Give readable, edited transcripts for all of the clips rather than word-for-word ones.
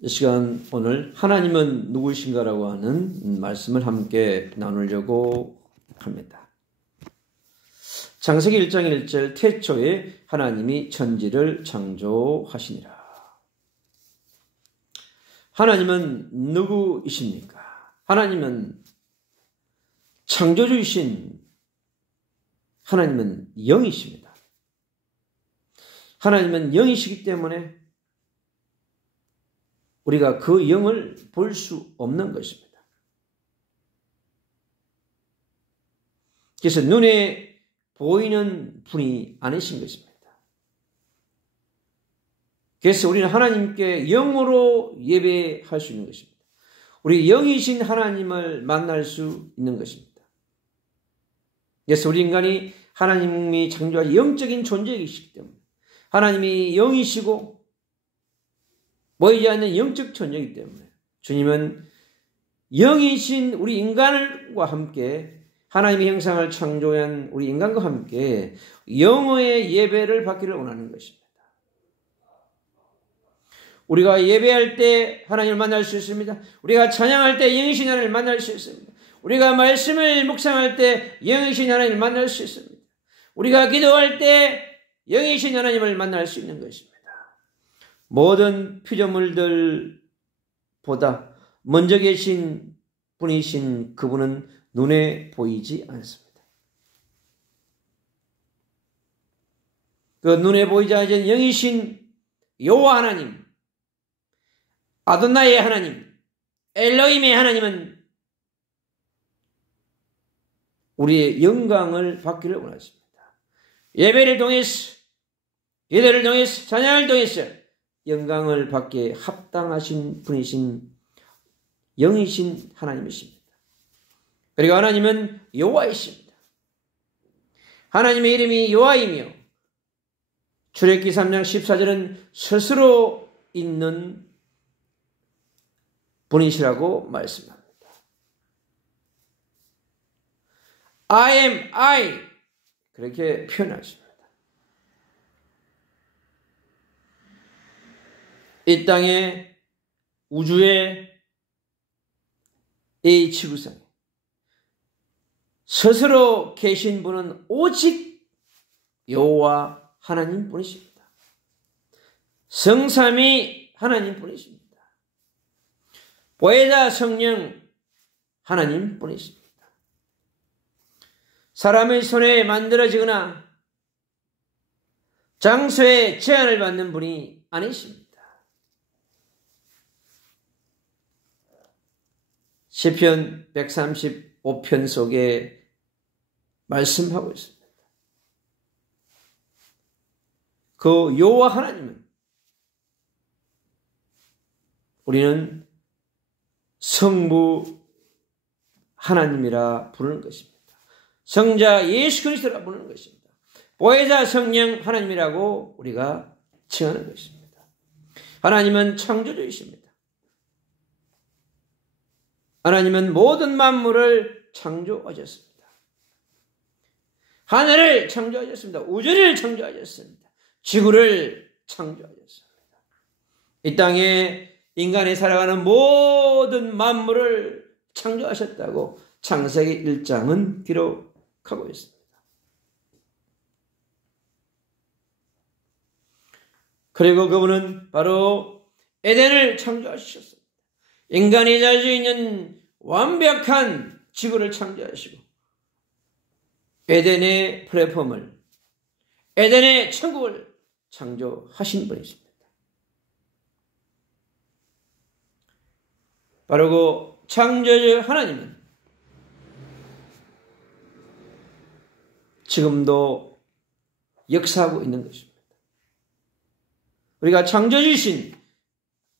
이 시간 오늘 하나님은 누구신가라고 하는 말씀을 함께 나누려고 합니다. 창세기 1장 1절 태초에 하나님이 천지를 창조하시니라. 하나님은 누구이십니까? 하나님은 창조주이신 하나님은 영이십니다. 하나님은 영이시기 때문에 우리가 그 영을 볼 수 없는 것입니다. 그래서 눈에 보이는 분이 아니신 것입니다. 그래서 우리는 하나님께 영으로 예배할 수 있는 것입니다. 우리 영이신 하나님을 만날 수 있는 것입니다. 그래서 우리 인간이 하나님이 창조한 영적인 존재이시기 때문에 하나님이 영이시고 보이지 않는 영적 존재이기 때문에 주님은 영이신 우리 인간과 함께 하나님의 형상을 창조한 우리 인간과 함께 영의 예배를 받기를 원하는 것입니다. 우리가 예배할 때 하나님을 만날 수 있습니다. 우리가 찬양할 때 영이신 하나님을 만날 수 있습니다. 우리가 말씀을 묵상할 때 영이신 하나님을 만날 수 있습니다. 우리가 기도할 때 영이신 하나님을 만날 수 있는 것입니다. 모든 피조물들보다 먼저 계신 분이신 그분은 눈에 보이지 않습니다. 그 눈에 보이지 않는 영이신 여호와 하나님, 아도나이의 하나님, 엘로힘의 하나님은 우리의 영광을 받기를 원하십니다. 예배를 통해서, 기도를 통해서, 찬양을 통해서 영광을 받기에 합당하신 분이신 영이신 하나님이십니다. 그리고 하나님은 여호와이십니다. 하나님의 이름이 여호와이며 출애굽기 3장 14절은 스스로 있는 분이시라고 말씀합니다. I am I 그렇게 표현하십니다. 이 땅에 우주에 이 지구상에 스스로 계신 분은 오직 여호와 하나님 뿐이십니다. 성삼위 하나님 뿐이십니다. 보혜사 성령 하나님 뿐이십니다. 사람의 손에 만들어지거나 장소에 제한을 받는 분이 아니십니다. 시편 135편 속에 말씀하고 있습니다. 그 여호와 하나님은 우리는 성부 하나님이라 부르는 것입니다. 성자 예수 그리스도라 부르는 것입니다. 보혜사 성령 하나님이라고 우리가 칭하는 것입니다. 하나님은 창조주이십니다. 하나님은 모든 만물을 창조하셨습니다. 하늘을 창조하셨습니다. 우주를 창조하셨습니다. 지구를 창조하셨습니다. 이 땅에 인간이 살아가는 모든 만물을 창조하셨다고 창세기 1장은 기록하고 있습니다. 그리고 그분은 바로 에덴을 창조하셨습니다. 인간이 살 수 있는 완벽한 지구를 창조하시고 에덴의 플랫폼을, 에덴의 천국을 창조하신 분이십니다. 바로 그 창조주 하나님은 지금도 역사하고 있는 것입니다. 우리가 창조주신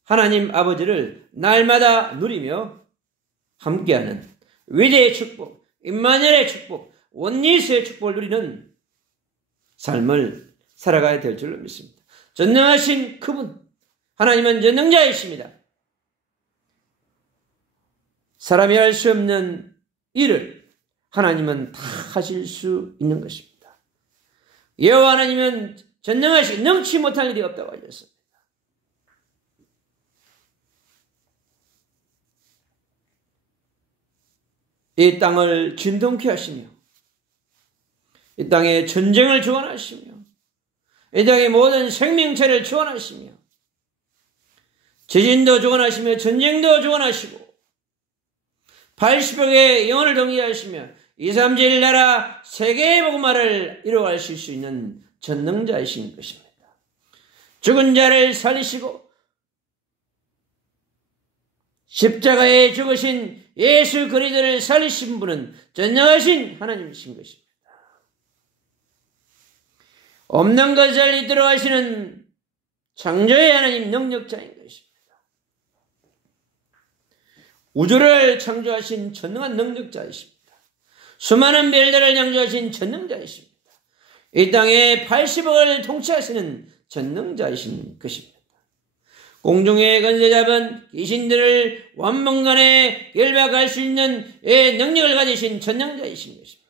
하나님 아버지를 날마다 누리며 함께하는 위대의 축복, 임마누엘의 축복, 원리스의 축복을 누리는 삶을 살아가야 될 줄로 믿습니다. 전능하신 그분, 하나님은 전능자이십니다. 사람이 할 수 없는 일을 하나님은 다 하실 수 있는 것입니다. 여호와 하나님은 전능하시고 능치 못할 일이 없다고 하셨습니다. 이 땅을 진동케 하시며 이 땅에 전쟁을 주관하시며 이 땅의 모든 생명체를 주관하시며 지진도 주관하시며 전쟁도 주관하시고 80억의 영혼을 동의하시며 2, 3, 7 나라 세계의 복음화를 이루어가실 수 있는 전능자이신 것입니다. 죽은 자를 살리시고 십자가에 죽으신 예수 그리스도를 살리신 분은 전능하신 하나님이신 것입니다. 없는 것을 이끌어 가시는 창조의 하나님 능력자인 것입니다. 우주를 창조하신 전능한 능력자이십니다. 수많은 별들을 창조하신 전능자이십니다. 이 땅에 80억을 통치하시는 전능자이신 것입니다. 공중의 권세 잡은 귀신들을 완문간에 결박할 수 있는 능력을 가지신 전능자이신 것입니다.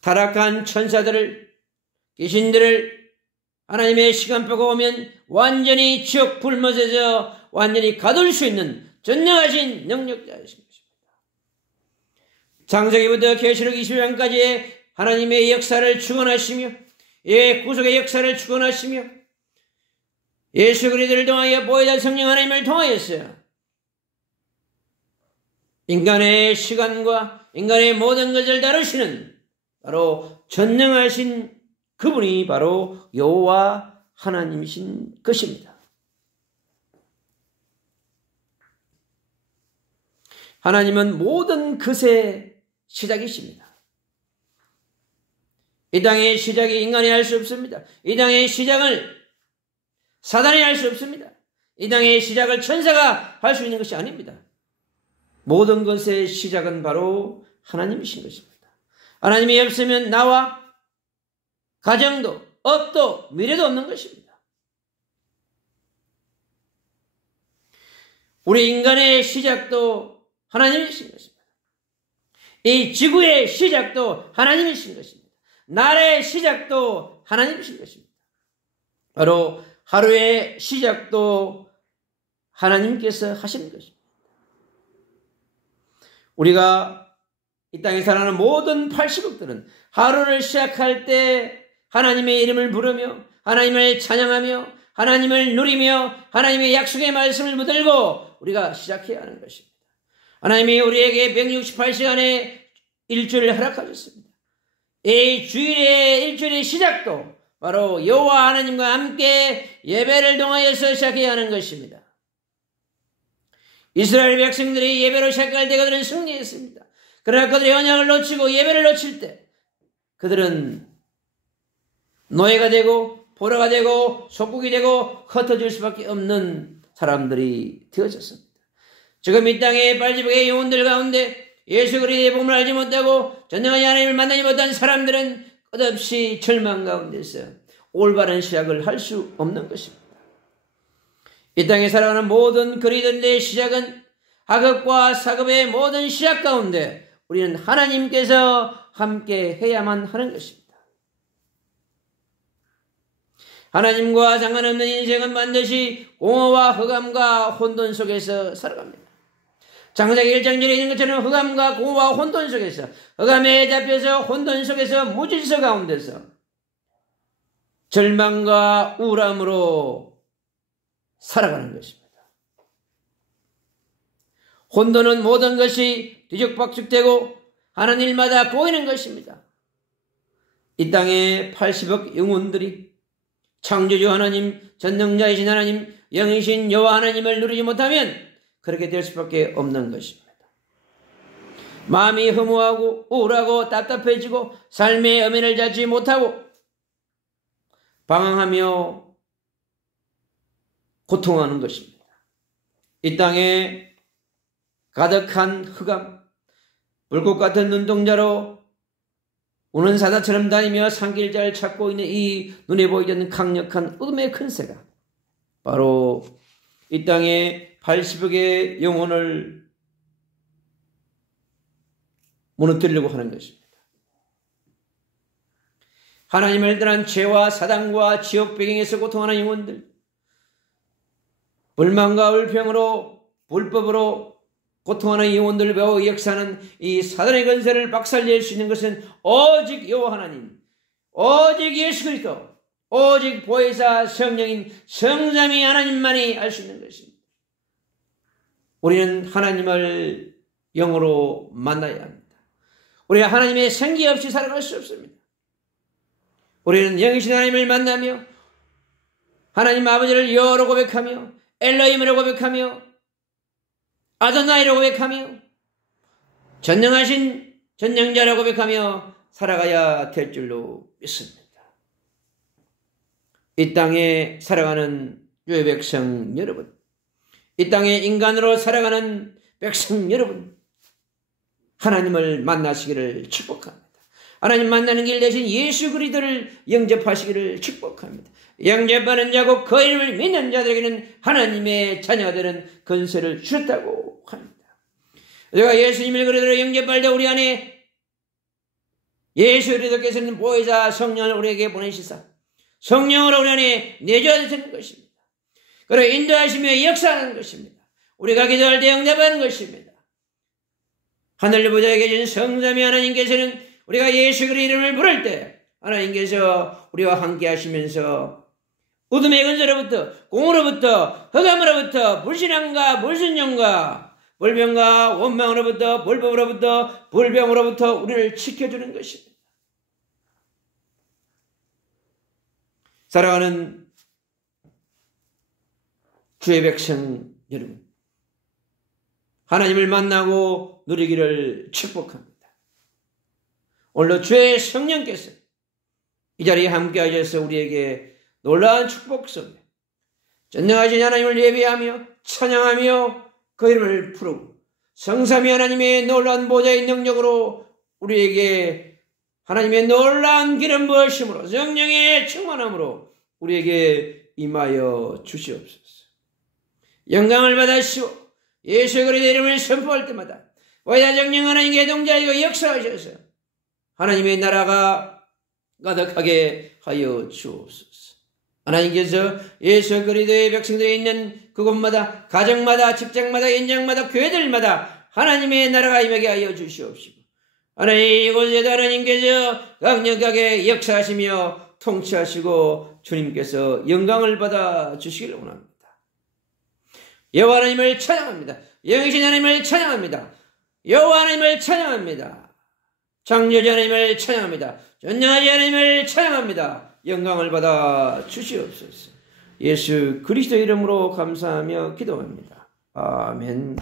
타락한 천사들을, 귀신들을 하나님의 시간표가 오면 완전히 지옥 불못에서 완전히 가둘 수 있는 전능하신 능력자이신 것입니다. 창세기부터 계시록 20장까지의 하나님의 역사를 축원하시며 구속의 역사를 축원하시며 예수 그리스도를 통하여 보혜사 성령 하나님을 통하였어요. 인간의 시간과 인간의 모든 것을 다루시는 바로 전능하신 그분이 바로 여호와 하나님이신 것입니다. 하나님은 모든 것의 시작이십니다. 이 땅의 시작이 인간이 할 수 없습니다. 이 땅의 시작을 사단이 할 수 없습니다. 이 땅의 시작을 천사가 할 수 있는 것이 아닙니다. 모든 것의 시작은 바로 하나님이신 것입니다. 하나님이 없으면 나와 가정도 업도 미래도 없는 것입니다. 우리 인간의 시작도 하나님이신 것입니다. 이 지구의 시작도 하나님이신 것입니다. 나라의 시작도 하나님이신 것입니다. 바로 하루의 시작도 하나님께서 하시는 것입니다. 우리가 이 땅에 살아가는 모든 80억들은 하루를 시작할 때 하나님의 이름을 부르며 하나님을 찬양하며 하나님을 누리며 하나님의 약속의 말씀을 붙들고 우리가 시작해야 하는 것입니다. 하나님이 우리에게 168시간의 일주일을 허락하셨습니다. 이 주일의 일주일의 시작도 바로 여호와 하나님과 함께 예배를 통하여서 시작해야 하는 것입니다. 이스라엘 백성들이 예배로 시작할 때 그들은 승리했습니다. 그러나 그들이 언약을 놓치고 예배를 놓칠 때 그들은 노예가 되고 포로가 되고 속국이 되고 흩어질 수밖에 없는 사람들이 되어졌습니다. 지금 이 땅의 발지복의 영혼들 가운데 예수 그리스도의 복음을 알지 못하고 전능한 하나님을 만나지 못한 사람들은 끝없이 절망 가운데서 올바른 시작을 할 수 없는 것입니다. 이 땅에 살아가는 모든 그리스도인의 시작은 하급과 사급의 모든 시작 가운데 우리는 하나님께서 함께 해야만 하는 것입니다. 하나님과 상관없는 인생은 반드시 공허와 흑암과 혼돈 속에서 살아갑니다. 창세기 1장 절에 있는 것처럼 흑암과 공허와 혼돈 속에서 흑암에 잡혀서 혼돈 속에서 무질서 가운데서 절망과 우울함으로 살아가는 것입니다. 혼돈은 모든 것이 뒤죽박죽되고 하는 일마다 보이는 것입니다. 이 땅의 80억 영혼들이 창조주 하나님, 전능자이신 하나님, 영이신 여호와 하나님을 누리지 못하면 그렇게 될 수밖에 없는 것입니다. 마음이 허무하고 우울하고 답답해지고 삶의 의미를 찾지 못하고 방황하며 고통하는 것입니다. 이 땅에 가득한 흑암, 불꽃 같은 눈동자로 우는 사자처럼 다니며 산길자를 찾고 있는 이 눈에 보이지 않는 강력한 어둠의 큰새가 바로 이 땅에 80억의 영혼을 무너뜨리려고 하는 것입니다. 하나님을 떠난 죄와 사단과 지옥 배경에서 고통하는 영혼들, 불만과 울병으로 불법으로 고통하는 영혼들을 배워 역사하는 이 사단의 권세를 박살낼 수 있는 것은 오직 여호와 하나님, 오직 예수 그리스도, 오직 보혜사 성령인 성삼위 하나님만이 알 수 있는 것입니다. 우리는 하나님을 영으로 만나야 합니다. 우리가 하나님의 생기 없이 살아갈 수 없습니다. 우리는 영이신 하나님을 만나며 하나님 아버지를 여호와로 고백하며 엘로힘으로 고백하며 아도나이로 고백하며 전능하신 전능자라고 고백하며 살아가야 될 줄로 믿습니다. 이 땅에 살아가는 주의 백성 여러분, 이 땅에 인간으로 살아가는 백성 여러분, 하나님을 만나시기를 축복합니다. 하나님 만나는 길 대신 예수 그리스도를 영접하시기를 축복합니다. 영접하는 자고 그 이름을 믿는 자들에게는 하나님의 자녀들은 권세를 주셨다고 합니다. 우리가 예수님을 그리스도로 영접할 때 우리 안에 예수 그리스도께서는 보혜사 성령을 우리에게 보내시사 성령으로 우리 안에 내줘야 되는 것입니다. 그리고 인도하시며 역사하는 것입니다. 우리가 기도할 때 응답하는 것입니다. 하늘 보좌에 계신 성삼위 하나님께서는 우리가 예수 그리스도의 이름을 부를 때 하나님께서 우리와 함께 하시면서 어둠의 근세로부터 공으로부터 흑암으로부터 불신앙과 불순종과 불병과 원망으로부터 불법으로부터 불병으로부터 우리를 지켜주는 것입니다. 사랑하는 주의 백성 여러분, 하나님을 만나고 누리기를 축복합니다. 오늘도 주의 성령께서 이 자리에 함께 하셔서 우리에게 놀라운 축복 속에 전능하신 하나님을 예배하며 찬양하며 그 이름을 부르고 성삼위 하나님의 놀라운 보좌의 능력으로 우리에게 하나님의 놀라운 기름 부으심으로 성령의 충만함으로 우리에게 임하여 주시옵소서. 영광을 받으시오. 예수 그리스도의 이름을 선포할 때마다伟大 정령 하나님께 동자이고 역사하셔서 하나님의 나라가 가득하게 하여 주옵소서. 하나님께서 예수 그리스도의 백성들이 있는 그곳마다 가정마다 직장마다 현장마다 교회들마다 하나님의 나라가 임하게 하여 주시옵시고 하나님 이곳에도 하나님께서 강력하게 역사하시며 통치하시고 주님께서 영광을 받아 주시기를 원합니다. 여호와 하나님을 찬양합니다. 영이신 하나님을 찬양합니다. 여호와 하나님을 찬양합니다. 창조주 하나님을 찬양합니다. 전능하신 하나님을 찬양합니다. 영광을 받아 주시옵소서. 예수 그리스도 이름으로 감사하며 기도합니다. 아멘.